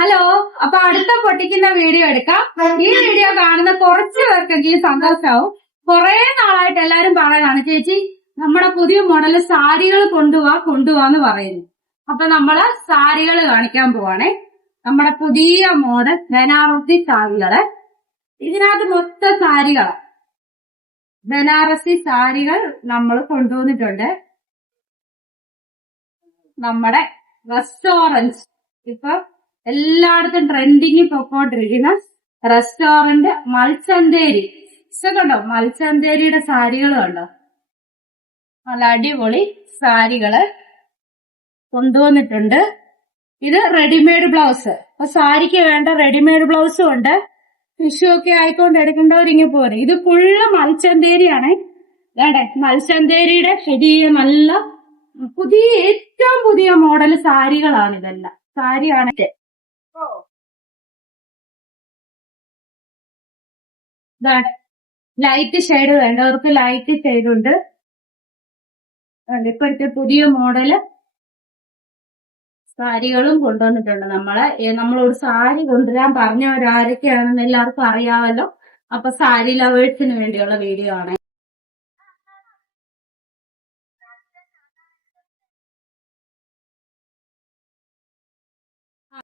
Hello, അപ്പൊ അടുത്ത പൊട്ടിക്കുന്ന വീഡിയോ എടുക്കാം. ഈ വീഡിയോ കാണുന്ന കുറച്ച് പേർക്കെങ്കിലും സന്തോഷമാവും. കുറെ നാളായിട്ട് എല്ലാരും പറയാനാണ്, ചേച്ചി നമ്മുടെ പുതിയ മോഡല് സാരികൾ കൊണ്ടുപോവാന്ന് പറയുന്നു. അപ്പൊ നമ്മള് സാരികൾ കാണിക്കാൻ പോവാണേ. നമ്മുടെ പുതിയ മോഡൽ ബനാറസി സാരികള്. ഇതിനകത്ത് മൊത്തം സാരികളാണ്. ബനാറസി സാരികൾ നമ്മൾ കൊണ്ടുവന്നിട്ടുണ്ട്. നമ്മുടെ റെസ്റ്റോറന്റ്, ഇപ്പൊ എല്ലായിടത്തും ട്രെൻഡിങ് പൊക്കോണ്ടിരിക്കുന്ന റെസ്റ്റോറന്റ് മൽച്ചന്തേരി കണ്ടോ. മൽച്ചന്തേരിയുടെ സാരികൾ കണ്ടോ, നല്ല അടിപൊളി സാരികള് കൊണ്ടുവന്നിട്ടുണ്ട്. ഇത് റെഡിമെയ്ഡ് ബ്ലൗസ്. അപ്പൊ സാരിക്ക് വേണ്ട റെഡിമെയ്ഡ് ബ്ലൗസും ഉണ്ട്. ടിഷ്യൂ ഒക്കെ ആയിക്കൊണ്ട് എടുക്കേണ്ടവരിങ്ങി പോരെ. ഇത് ഫുള്ള് മൽച്ചന്തേരിയാണ്. വേണ്ടേ, മൽച്ചന്തേരിയുടെ ശരിയ നല്ല ഏറ്റവും പുതിയ മോഡൽ സാരികളാണ്. ഇതെല്ലാം സാരിയാണ്. ലൈറ്റ് ഷെയ്ഡ് വേണ്ടവർക്ക് ലൈറ്റ് ഷെയ്ഡ് ഉണ്ട്. ഇപ്പോഴത്തെ പുതിയ മോഡല് സാരികളും കൊണ്ടുവന്നിട്ടുണ്ട്. നമ്മളോട് സാരി കൊണ്ടുവരാൻ പറഞ്ഞവരാരൊക്കെയാണെന്ന് എല്ലാവർക്കും അറിയാമല്ലോ. അപ്പൊ സാരി ലവേഴ്സിന് വേണ്ടിയുള്ള വീഡിയോ ആണ്.